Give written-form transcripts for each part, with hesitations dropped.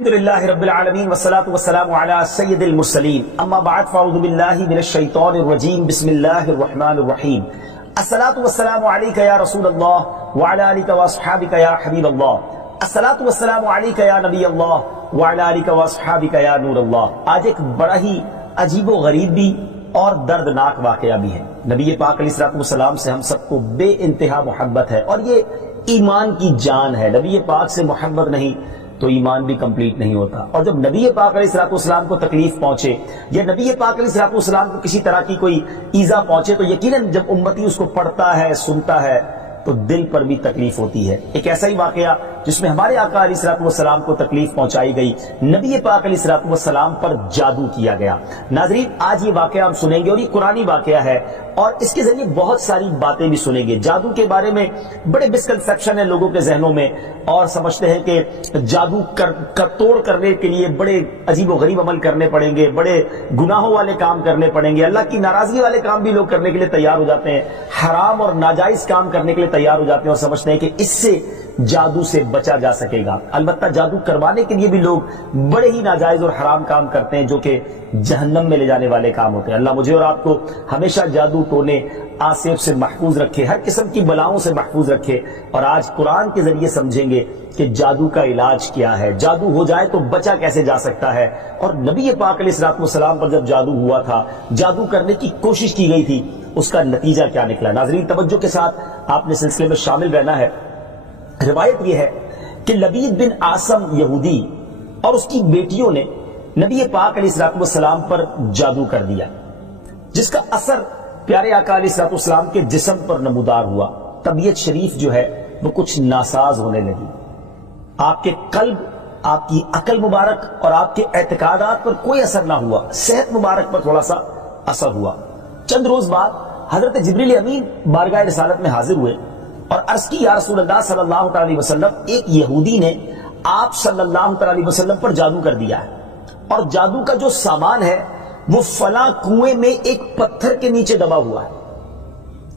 الحمد لله رب العالمين والصلاة والسلام على سيد المرسلين اما بعد فاعوذ بالله من الشيطان الرجيم بسم الله الرحمن الرحيم الصلاة والسلام عليك يا رسول الله وعلى آلك واصحابك يا حبيب الله الصلاة والسلام عليك يا نبي الله وعلى آلك واصحابك يا نور الله۔ آج ایک بڑا ہی عجیب و غریب بھی اور دردناک واقعہ بھی ہے۔ نبی پاک علیہ السلام سے ہم سب کو بے انتہا محبت ہے اور یہ ایمان کی جان ہے۔ نبی پاک سے محبت نہیں تو ایمان بھی کمپلیٹ نہیں ہوتا، اور جب نبی پاک علیہ السلام کو تکلیف پہنچے یا نبی پاک علیہ السلام کو کسی طرح کی کوئی ایذا پہنچے تو یقیناً جب امتی اس کو پڑھتا ہے سنتا ہے تو دل پر بھی تکلیف ہوتی ہے۔ ایک ایسا ہی واقعہ جس میں ہمارے آقا علیہ السلام کو تکلیف پہنچائی گئی، نبی پاک علیہ السلام پر جادو کیا گیا۔ ناظرین، آج یہ واقعہ ہم سنیں گے اور یہ قرآنی واقعہ ہے اور اس کے ذریعے بہت ساری باتیں بھی سنیں گے۔ جادو کے بارے میں بڑے مسکنسیپشن ہیں لوگوں کے ذہنوں میں، اور سمجھتے ہیں کہ جادو توڑ کرنے کے لیے بڑے عجیب و غریب عمل کرنے پڑیں گے، بڑے گناہوں والے کام کرنے پڑیں گے، اللہ کی ناراضگی والے کام بھی لوگ کرنے کے لیے تیار ہو جاتے ہیں، حرام اور ناجائز کام کرنے کے لیے تیار ہو جاتے ہیں اور سمجھتے ہیں کہ اس سے جادو سے بچا جا سکے گا۔ البتہ جادو کروانے کے لیے بھی لوگ بڑے ہی ناجائز اور حرام کام کرتے ہیں جو کہ جہنم میں لے جانے والے کام ہوتے ہیں۔ اللہ مجھے اور آپ کو ہمیشہ جادو ٹونے آصف سے محفوظ رکھے، ہر قسم کی بلاؤں سے محفوظ رکھے، اور آج قرآن کے ذریعے سمجھیں گے کہ جادو کا علاج کیا ہے، جادو ہو جائے تو بچا کیسے جا سکتا ہے، اور نبی پاک علیہ السلام پر جب جادو ہوا تھا، جادو کرنے کی کوشش کی گئی تھی، اس کا نتیجہ کیا نکلا۔ ناظرین، توجہ کے ساتھ آپ نے سلسلے میں شامل رہنا ہے۔ روایت یہ ہے کہ لبید بن عاصم یہودی اور اس کی بیٹیوں نے نبی پاک علیہ السلام پر جادو کر دیا، جس کا اثر پیارے آقا علیہ السلام کے جسم پر نمودار ہوا۔ طبیعت شریف جو ہے وہ کچھ ناساز ہونے لگی، آپ کے قلب، آپ کی عقل مبارک اور آپ کے اعتقادات پر کوئی اثر نہ ہوا، صحت مبارک پر تھوڑا سا اثر ہوا۔ چند روز بعد حضرت جبریل امین بارگاہ رسالت میں حاضر ہوئے اور عرض کی، یا رسول اللہ صلی اللہ علیہ وسلم، ایک یہودی نے آپ صلی اللہ علیہ وسلم پر جادو کر دیا ہے، اور جادو کا جو سامان ہے وہ فلاں کنویں میں ایک پتھر کے نیچے دبا ہوا ہے۔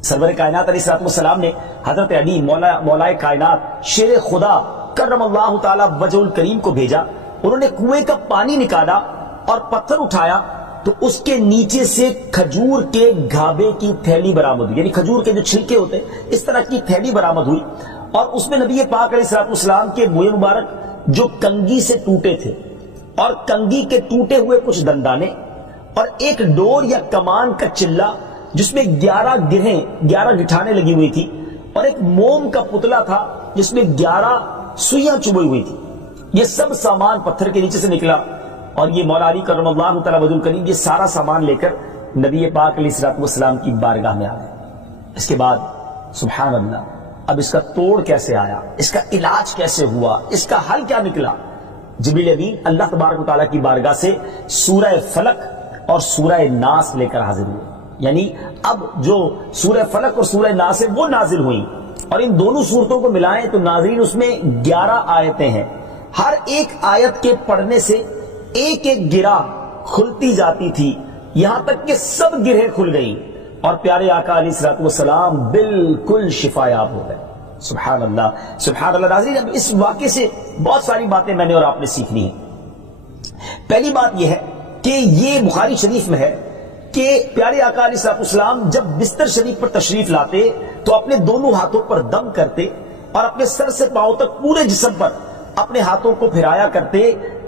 سرور کائنات علیہ السلام نے حضرت علی مولائے کائنات شیر خدا کرم اللہ تعالی وجہ الکریم کو بھیجا۔ انہوں نے کنویں کا پانی نکالا اور پتھر اٹھایا تو اس کے نیچے سے کھجور کے گھابے کی تھیلی برآمد ہوئی، یعنی کھجور کے جو چھلکے ہوتے ہیں اس طرح کی تھیلی برآمد ہوئی، اور اس میں نبی پاک علیہ السلام کے منہ مبارک جو کنگھی سے ٹوٹے تھے اور کنگھی کے ٹوٹے ہوئے کچھ دندانے اور ایک ڈور یا کمان کا چلہ جس میں 11 گٹھانے لگی ہوئی تھی، اور ایک موم کا پتلا تھا جس میں 11 سوئیاں چبھی ہوئی تھی، یہ سب سامان پتھر کے نیچے سے نکلا، اور یہ مولا علی کرم اللہ تعالی وجہ الکریم یہ سارا سامان لے کر نبی پاک علیہ السلام کی بارگاہ میں آ گئے۔ اس کے بعد سبحان اللہ، اب اس کا توڑ کیسے آیا، اس کا علاج کیسے ہوا، اس کا حل کیا نکلا؟ جبریل امین اللہ تبارک و تعالیٰ کی بارگاہ سے سورہ فلق اور سورہ ناس لے کر حاضر ہوئے، یعنی اب جو سورہ فلق اور سورہ ناس ہے وہ نازل ہوئی، اور ان دونوں سورتوں کو ملائیں تو ناظرین اس میں 11 آیتیں ہیں، ہر ایک آیت کے پڑھنے سے ایک ایک گرہ کھلتی جاتی تھی، یہاں تک کہ سب گرہیں کھل گئی اور پیارے آقا علیہ السلام بالکل شفا یاب ہو گئے۔ سبحان اللہ، سبحان اللہ۔ ناظرین، اب اس واقعے سے بہت ساری باتیں میں نے اور آپ نے سیکھنی ہیں۔ پہلی بات یہ ہے کہ یہ بخاری شریف میں ہے کہ پیارے آقا علیہ السلام جب بستر شریف پر تشریف لاتے تو اپنے دونوں ہاتھوں پر دم کرتے اور اپنے سر سے پاؤں تک پورے جسم پر اپنے ہاتھوں کو پھرایا کرتے،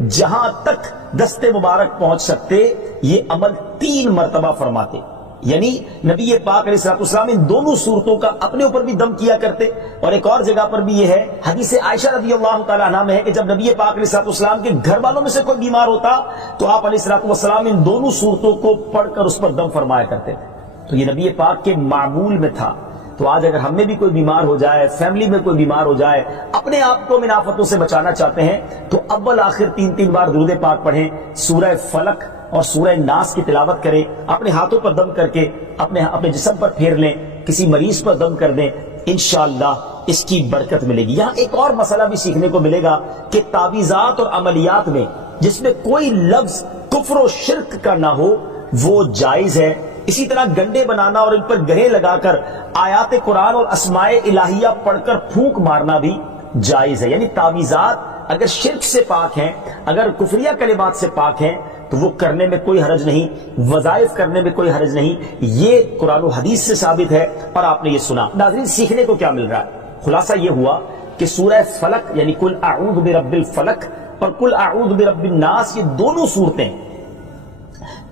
جہاں تک دست مبارک پہنچ سکتے یہ عمل 3 مرتبہ فرماتے، یعنی نبی پاک علیہ السلام ان دونوں صورتوں کا اپنے اوپر بھی دم کیا کرتے۔ اور ایک اور جگہ پر بھی یہ ہے، حدیث عائشہ رضی اللہ تعالی عنہا میں ہے کہ جب نبی پاک علیہ السلام کے گھر والوں میں سے کوئی بیمار ہوتا تو آپ علیہ السلام ان دونوں صورتوں کو پڑھ کر اس پر دم فرمایا کرتے تھے۔ تو یہ نبی پاک کے معمول میں تھا۔ تو آج اگر ہم میں بھی کوئی بیمار ہو جائے، فیملی میں کوئی بیمار ہو جائے، اپنے آپ کو من آفتوں سے بچانا چاہتے ہیں تو اول آخر 3 بار درود پاک پڑھیں، سورہ فلق اور سورہ ناس کی تلاوت کریں، اپنے ہاتھوں پر دم کر کے اپنے جسم پر پھیر لیں، کسی مریض پر دم کر دیں، انشاءاللہ اس کی برکت ملے گی۔ یہاں ایک اور مسئلہ بھی سیکھنے کو ملے گا کہ تعویذات اور عملیات میں جس میں کوئی لفظ کفر و شرک کا نہ ہو وہ جائز ہے۔ اسی طرح گنڈے بنانا اور ان پر گرے لگا کر آیات قرآن اور اسماء الہیہ پڑھ کر پھونک مارنا بھی جائز ہے، یعنی تعویذات اگر شرک سے پاک ہیں، اگر کفریہ کلمات سے پاک ہیں تو وہ کرنے میں کوئی حرج نہیں، وظائف کرنے میں کوئی حرج نہیں، یہ قرآن و حدیث سے ثابت ہے اور آپ نے یہ سنا۔ ناظرین، سیکھنے کو کیا مل رہا ہے؟ خلاصہ یہ ہوا کہ سورہ فلق یعنی قل اعوذ برب الفلق اور قل اعوذ برب الناس، یہ دونوں صورتیں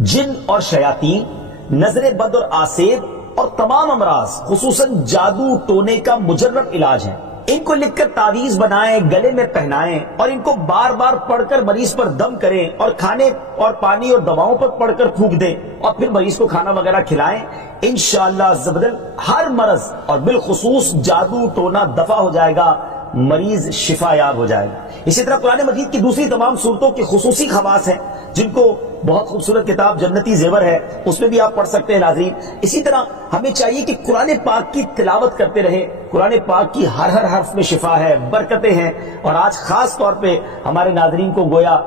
جن اور شیاطین، نظر بد اور آسیب اور تمام امراض، خصوصاً جادو ٹونے کا مجرب علاج ہیں۔ ان کو لکھ کر تعویذ بنائیں، گلے میں پہنائیں اور ان کو بار بار پڑھ کر مریض پر دم کریں اور کھانے اور پانی اور دواؤں پر پڑھ کر پھونک دیں اور پھر مریض کو کھانا وغیرہ کھلائیں، انشاءاللہ عز و جل ہر مرض اور بالخصوص جادو ٹونا دفع ہو جائے گا، مریض شفا یاب ہو جائے گا۔ اسی طرح قرآن مجید کی دوسری تمام صورتوں کی خصوصی خواص ہیں جن کو بہت خوبصورت کتاب جنتی زیور ہے، اس میں بھی آپ پڑھ سکتے ہیں ناظرین۔ اسی طرح ہمیں چاہیے کہ قرآن پاک کی تلاوت کرتے رہیں، قرآن پاک کی ہر حرف میں شفا ہے، برکتیں ہیں، اور آج خاص طور پہ ہمارے ناظرین کو گویا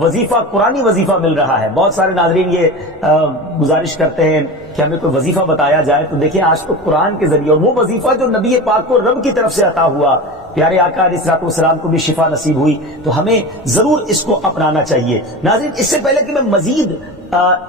وظیفہ، قرآنی وظیفہ مل رہا ہے۔ بہت سارے ناظرین یہ گزارش کرتے ہیں کہ ہمیں کوئی وظیفہ بتایا جائے، تو دیکھیں آج تو قرآن کے ذریعے، اور وہ وظیفہ جو نبی پاک کو رب کی طرف سے عطا ہوا، پیارے آقا علیہ الصلوۃ والسلام کو بھی شفا نصیب ہوئی، تو ہمیں ضرور اس کو اپنانا چاہیے۔ ناظرین، اس سے پہلے کہ میں مزید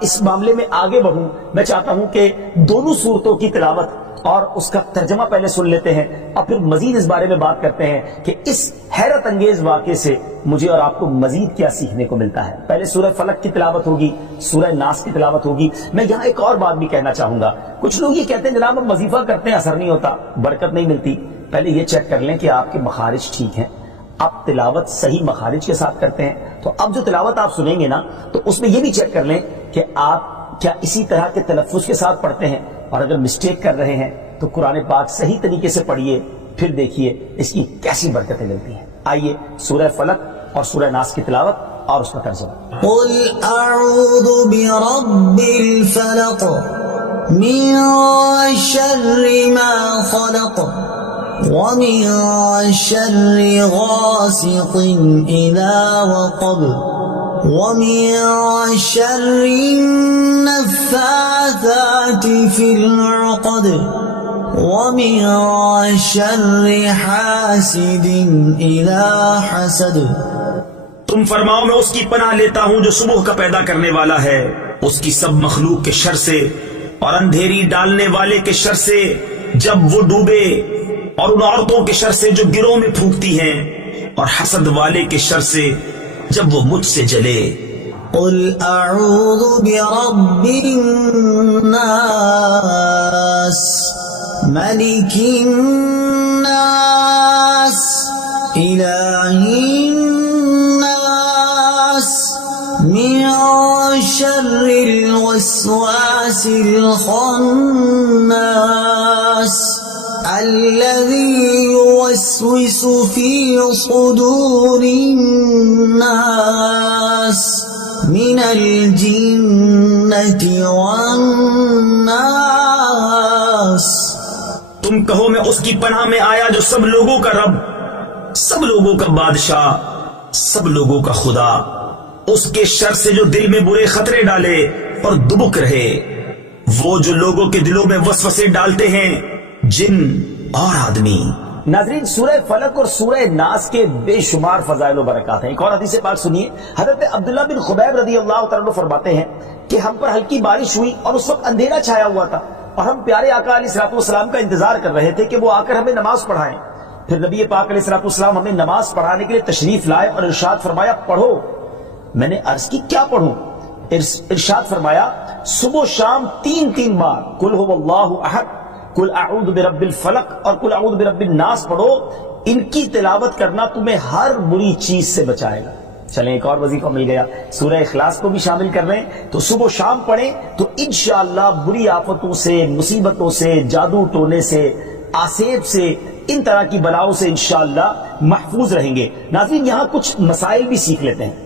اس معاملے میں آگے بڑھوں، میں چاہتا ہوں کہ دونوں صورتوں کی تلاوت اور اس کا ترجمہ پہلے سن لیتے ہیں اور پھر مزید اس بارے میں بات کرتے ہیں کہ اس حیرت انگیز واقعے سے مجھے اور آپ کو مزید کیا سیکھنے کو ملتا ہے۔ پہلے سورہ فلق کی تلاوت ہوگی، سورہ ناس کی تلاوت ہوگی۔ میں یہاں ایک اور بات بھی کہنا چاہوں گا، کچھ لوگ یہ کہتے ہیں جناب ہم وظیفہ کرتے ہیں اثر نہیں ہوتا، برکت نہیں ملتی۔ پہلے یہ چیک کر لیں کہ آپ کے مخارج ٹھیک ہیں، آپ تلاوت صحیح مخارج کے ساتھ کرتے ہیں۔ تو اب جو تلاوت آپ سنیں گے نا، تو اس میں یہ بھی چیک کر لیں کہ آپ کیا اسی طرح کے تلفظ کے ساتھ پڑھتے ہیں، اور اگر مسٹیک کر رہے ہیں تو قرآن پاک صحیح طریقے سے پڑھیے، پھر دیکھیے اس کی کیسی برکتیں ملتی ہیں۔ آئیے سورہ فلق اور سورہ ناس کی تلاوت اور اس کا ترجمہ۔ قل اعوذ برب الفلق من شر ما خلق ومن شر غاسق اذا وقب ومن شر النفاثات في العقد ومن شر حاسد اذا حسد۔ تم فرماؤ میں اس کی پناہ لیتا ہوں جو صبح کا پیدا کرنے والا ہے، اس کی سب مخلوق کے شر سے، اور اندھیری ڈالنے والے کے شر سے جب وہ ڈوبے، اور ان عورتوں کے شر سے جو گروہ میں پھونکتی ہیں، اور حسد والے کے شر سے جب وہ مجھ سے جلے۔ قل اعوذ برب الناس ملک الناس الہ الناس من شر الوسواس الخناس الذي يوسوس في صدور الناس من الجنة والناس۔ تم کہو میں اس کی پناہ میں آیا جو سب لوگوں کا رب، سب لوگوں کا بادشاہ، سب لوگوں کا خدا، اس کے شر سے جو دل میں برے خطرے ڈالے اور دبک رہے، وہ جو لوگوں کے دلوں میں وسوسے ڈالتے ہیں، جن اور آدمی۔ ناظرین، سورہ فلق اور سورہ ناس کے بے شمار فضائل و برکات ہیں۔ ایک اور حدیث پاک سنیے، حضرت عبداللہ بن خبیب رضی اللہ تعالیٰ عنہ فرماتے ہیں کہ ہم پر ہلکی بارش ہوئی اور اس وقت اندھیرا چھایا ہوا تھا، اور ہم پیارے آقا علیہ الصلوۃ والسلام کا انتظار کر رہے تھے کہ وہ آ کر ہمیں نماز پڑھائیں۔ پھر نبی پاک علیہ الصلوۃ والسلام ہمیں نماز پڑھانے کے لیے تشریف لائے اور ارشاد فرمایا پڑھو۔ میں نے عرض کی کیا پڑھوں؟ ارشاد فرمایا صبح و شام 3 بار قل هو اللہ احد، قل اعوذ برب الفلق اور قل اعوذ برب الناس پڑھو، ان کی تلاوت کرنا تمہیں ہر بری چیز سے بچائے گا۔ چلیں ایک اور وظیفہ مل گیا، سورہ اخلاص کو بھی شامل کر رہے ہیں، تو صبح و شام پڑھیں تو انشاءاللہ بری آفتوں سے، مصیبتوں سے، جادو ٹونے سے، آسیب سے، ان طرح کی بلاؤں سے انشاءاللہ محفوظ رہیں گے۔ ناظرین، یہاں کچھ مسائل بھی سیکھ لیتے ہیں۔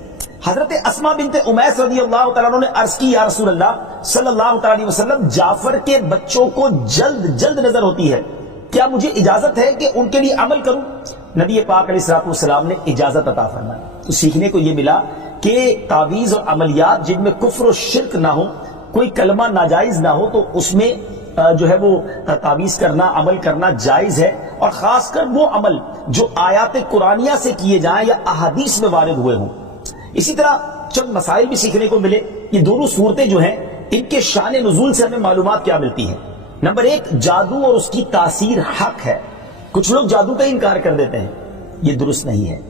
حضرت اسماء بنت امیس رضی اللہ تعالیٰ عنہ نے عرض کی یا رسول اللہ صلی اللہ تعالیٰ علیہ وسلم، جعفر کے بچوں کو جلد نظر ہوتی ہے، کیا مجھے اجازت ہے کہ ان کے لیے عمل کروں؟ نبی پاک علیہ الصلوۃ والسلام نے اجازت عطا فرمائی۔ تو سیکھنے کو یہ ملا کہ تعویذ اور عملیات جن میں کفر و شرک نہ ہو، کوئی کلمہ ناجائز نہ ہو، تو اس میں جو ہے وہ تعویذ کرنا، عمل کرنا جائز ہے، اور خاص کر وہ عمل جو آیات قرآنیہ سے کیے جائیں یا احادیث میں وارد ہوئے ہوں۔ اسی طرح چند مسائل بھی سیکھنے کو ملے۔ یہ دونوں صورتیں جو ہیں ان کے شان نزول سے ہمیں معلومات کیا ملتی ہیں۔ نمبر ایک، جادو اور اس کی تاثیر حق ہے۔ کچھ لوگ جادو کا انکار کر دیتے ہیں، یہ درست نہیں ہے۔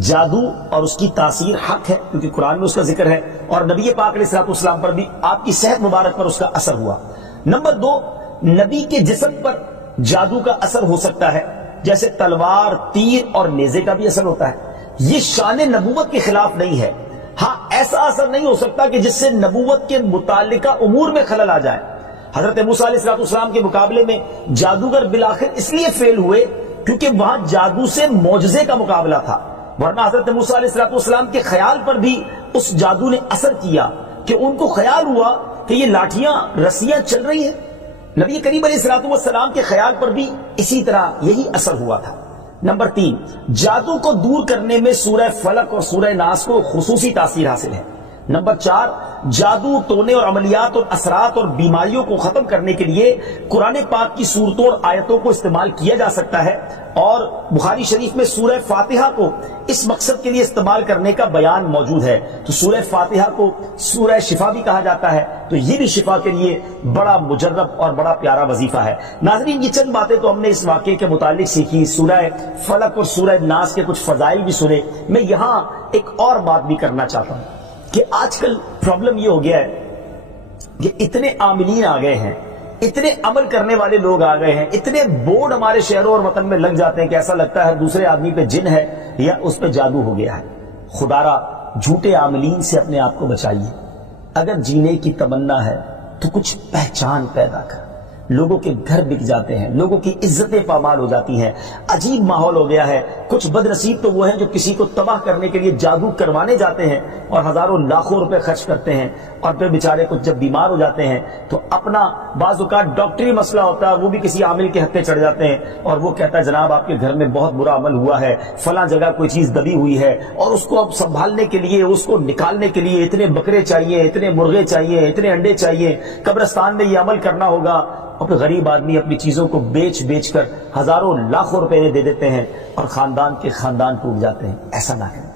جادو اور اس کی تاثیر حق ہے کیونکہ قرآن میں اس کا ذکر ہے، اور نبی پاک علیہ الصلوۃ والسلام پر بھی آپ کی صحت مبارک پر اس کا اثر ہوا۔ نمبر دو، نبی کے جسم پر جادو کا اثر ہو سکتا ہے، جیسے تلوار، تیر اور نیزے کا بھی اثر ہوتا ہے۔ یہ شان نبوت کے خلاف نہیں ہے۔ ہاں، ایسا اثر نہیں ہو سکتا کہ جس سے نبوت کے متعلقہ امور میں خلل آ جائے۔ حضرت موسیٰ علیہ السلام کے مقابلے میں جادوگر بالآخر اس لیے فیل ہوئے کیونکہ وہاں جادو سے معجزے کا مقابلہ تھا، ورنہ حضرت موسیٰ علیہ السلام کے خیال پر بھی اس جادو نے اثر کیا کہ ان کو خیال ہوا کہ یہ لاٹھیاں، رسیاں چل رہی ہیں۔ نبی کریم علیہ السلام کے خیال پر بھی اسی طرح یہی اثر ہوا تھا۔ نمبر تین، جادو کو دور کرنے میں سورہ فلق اور سورہ ناس کو خصوصی تاثیر حاصل ہے۔ نمبر چار، جادو، ٹونے اور عملیات اور اثرات اور بیماریوں کو ختم کرنے کے لیے قرآن پاک کی صورتوں اور آیتوں کو استعمال کیا جا سکتا ہے، اور بخاری شریف میں سورہ فاتحہ کو اس مقصد کے لیے استعمال کرنے کا بیان موجود ہے۔ تو سورہ فاتحہ کو سورہ شفا بھی کہا جاتا ہے، تو یہ بھی شفا کے لیے بڑا مجرب اور بڑا پیارا وظیفہ ہے۔ ناظرین، یہ چند باتیں تو ہم نے اس واقعے کے متعلق سیکھی، سورہ فلق اور سورہ ناس کے کچھ فضائل بھی سنے۔ میں یہاں ایک اور بات بھی کرنا چاہتا ہوں کہ آج کل پرابلم یہ ہو گیا ہے کہ اتنے عاملین آ گئے ہیں، اتنے عمل کرنے والے لوگ آ گئے ہیں، اتنے بورڈ ہمارے شہروں اور وطن میں لگ جاتے ہیں کہ ایسا لگتا ہے ہر دوسرے آدمی پہ جن ہے یا اس پہ جادو ہو گیا ہے۔ خدارا، جھوٹے عاملین سے اپنے آپ کو بچائیے۔ اگر جینے کی تمنا ہے تو کچھ پہچان پیدا کر۔ لوگوں کے گھر بک جاتے ہیں، لوگوں کی عزتیں پامال ہو جاتی ہیں، عجیب ماحول ہو گیا ہے۔ کچھ بد نصیب تو وہ ہیں جو کسی کو تباہ کرنے کے لیے جادو کروانے جاتے ہیں اور ہزاروں لاکھوں روپے خرچ کرتے ہیں، اور پھر بیچارے کچھ جب بیمار ہو جاتے ہیں تو اپنا بعض اوقات ڈاکٹری مسئلہ ہوتا ہے، وہ بھی کسی عامل کے ہتھے چڑھ جاتے ہیں، اور وہ کہتا ہے جناب آپ کے گھر میں بہت برا عمل ہوا ہے، فلاں جگہ کوئی چیز دبی ہوئی ہے، اور اس کو اب سنبھالنے کے لیے، اس کو نکالنے کے لیے اتنے بکرے چاہیے، اتنے مرغے چاہیے، اتنے انڈے چاہیے، قبرستان میں یہ عمل کرنا ہوگا، اور پھر غریب آدمی اپنی چیزوں کو بیچ بیچ کر ہزاروں لاکھوں روپے دے دیتے ہیں، اور خاندان کے خاندان ٹوٹ جاتے ہیں۔ ایسا نہ کریں،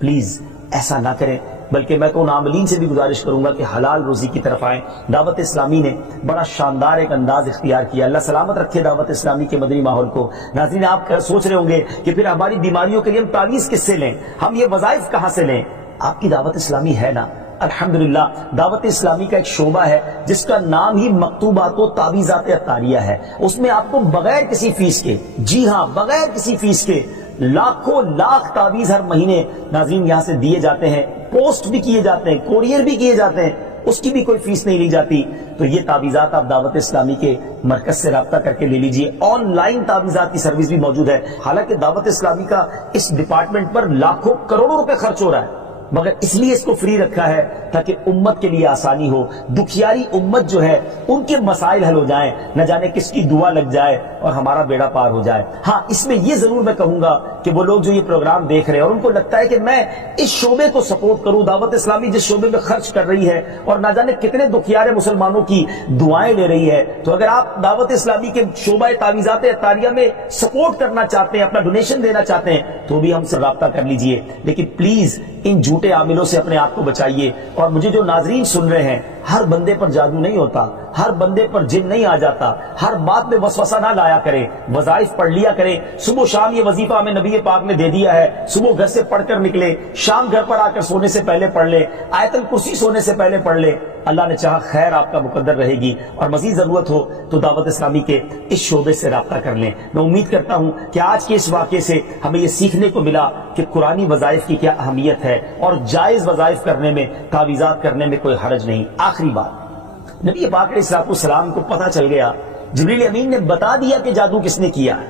پلیز ایسا نہ کریں۔ بلکہ میں تو ان عاملین سے بھی گزارش کروں گا کہ حلال روزی کی طرف آئیں۔ دعوت اسلامی نے بڑا شاندار ایک انداز اختیار کیا، اللہ سلامت رکھے دعوت اسلامی کے مدنی ماحول کو۔ ناظرین، آپ سوچ رہے ہوں گے کہ پھر ہماری بیماریوں کے لیے ہم تعویذ کس سے لیں، ہم یہ وظائف کہاں سے لیں؟ آپ کی دعوت اسلامی ہے نا، الحمدللہ دعوت اسلامی کا ایک شعبہ ہے جس کا نام ہی مکتوبات و تعویذات عطاریہ ہے۔ اس میں آپ کو بغیر کسی فیس کے، جی ہاں بغیر کسی فیس کے، لاکھوں لاکھ تعویذ ہر مہینے ناظرین یہاں سے دیے جاتے ہیں، پوسٹ بھی کیے جاتے ہیں، کوریئر بھی کیے جاتے ہیں، اس کی بھی کوئی فیس نہیں لی جاتی۔ تو یہ تعویذات آپ دعوت اسلامی کے مرکز سے رابطہ کر کے لے لیجئے۔ آن لائن تعویذات کی سروس بھی موجود ہے۔ حالانکہ دعوت اسلامی کا اس ڈپارٹمنٹ پر لاکھوں کروڑوں روپے خرچ ہو رہا ہے، مگر اس لیے اس کو فری رکھا ہے تاکہ امت کے لیے آسانی ہو، دکھیاری امت جو ہے ان کے مسائل حل ہو جائیں، نہ جانے کس کی دعا لگ جائے اور ہمارا بیڑا پار ہو جائے۔ ہاں، اس میں یہ ضرور میں کہوں گا کہ وہ لوگ جو یہ پروگرام دیکھ رہے ہیں اور ان کو لگتا ہے کہ میں اس شعبے کو سپورٹ کروں، دعوت اسلامی جس شعبے میں خرچ کر رہی ہے اور نہ جانے کتنے دکھیارے مسلمانوں کی دعائیں لے رہی ہے، تو اگر آپ دعوت اسلامی کے شعبہ تعویذات عطاریہ میں سپورٹ کرنا چاہتے ہیں، اپنا ڈونیشن دینا چاہتے ہیں، تو بھی ہم سے رابطہ کر لیجئے۔ لیکن پلیز ان جھوٹے عاملوں سے اپنے آپ کو بچائیے۔ اور مجھے جو ناظرین سن رہے ہیں، ہر بندے پر جادو نہیں ہوتا، ہر بندے پر جن نہیں آ جاتا، ہر بات میں وسوسہ نہ لایا کریں، وظائف پڑھ لیا کریں۔ صبح شام یہ وظیفہ ہمیں نبی پاک نے دے دیا ہے، صبح گھر سے پڑھ کر نکلے، شام گھر پر آ کر سونے سے پہلے پڑھ لے، آیت الکرسی سونے سے پہلے پڑھ لے، اللہ نے چاہا خیر آپ کا مقدر رہے گی۔ اور مزید ضرورت ہو تو دعوت اسلامی کے اس شعبے سے رابطہ کر لیں۔ میں امید کرتا ہوں کہ آج کے اس واقعے سے ہمیں یہ سیکھنے کو ملا کہ قرآنی وظائف کی کیا اہمیت ہے، اور جائز وظائف کرنے میں، تعویذات کرنے میں کوئی حرج نہیں۔ آخری بات، نبی پاک علیہ السلام کو پتہ چل گیا، جبریل امین نے بتا دیا کہ جادو کس نے کیا ہے،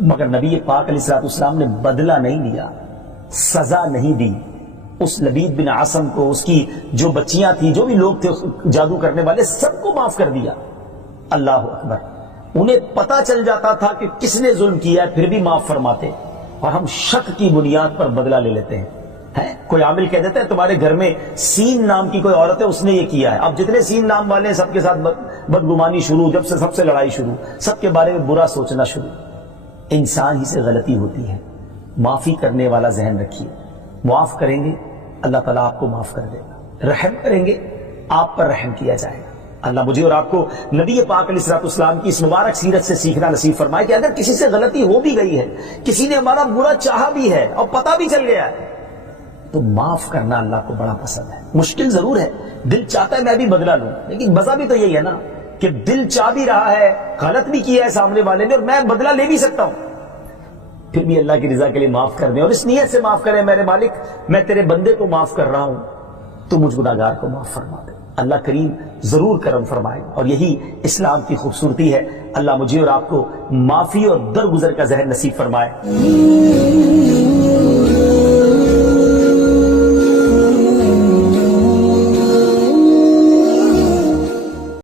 مگر نبی پاک علیہ السلام نے بدلہ نہیں لیا، سزا نہیں دی۔ اس لبید بن عاصم کو، اس کی جو بچیاں تھیں، جو بھی لوگ تھے جادو کرنے والے، سب کو معاف کر دیا۔ اللہ اکبر! انہیں پتہ چل جاتا تھا کہ کس نے ظلم کیا ہے، پھر بھی معاف فرماتے، اور ہم شک کی بنیاد پر بدلہ لے لیتے ہیں۔ کوئی عامل کہہ دیتا ہے تمہارے گھر میں سین نام کی کوئی عورت ہے، اس نے یہ کیا ہے، اب جتنے سین نام والے ہیں سب کے ساتھ بدگمانی شروع، جب سے سب سے لڑائی شروع، سب کے بارے میں برا سوچنا شروع۔ انسان ہی سے غلطی ہوتی ہے، معافی کرنے والا ذہن رکھیے، معاف کریں گے اللہ تعالیٰ آپ کو معاف کر دے گا، رحم کریں گے آپ پر رحم کیا جائے گا۔ اللہ مجھے اور آپ کو نبی پاک علیہ الصلوۃ والسلام کی اس مبارک سیرت سے سیکھنا نصیب فرمائے کہ اگر کسی سے غلطی ہو بھی گئی ہے، کسی نے ہمارا برا چاہا بھی ہے اور پتہ بھی چل گیا ہے، تو معاف کرنا اللہ کو بڑا پسند ہے۔ مشکل ضرور ہے، دل چاہتا ہے میں بھی بدلہ لوں، لیکن مزہ بھی تو یہی ہے نا کہ دل چاہ بھی رہا ہے، غلط بھی کیا ہے سامنے والے نے اور میں بدلہ لے بھی سکتا ہوں، پھر بھی اللہ کی رضا کے لیے معاف کر دیں اور اس نیت سے معاف کریں میرے مالک میں تیرے بندے کو معاف کر رہا ہوں، تو مجھ گناہگار کو معاف فرما دے۔ اللہ کریم ضرور کرم فرمائے اور یہی اسلام کی خوبصورتی ہے۔ اللہ مجھے اور آپ کو معافی اور درگزر کا ذہن نصیب فرمائے۔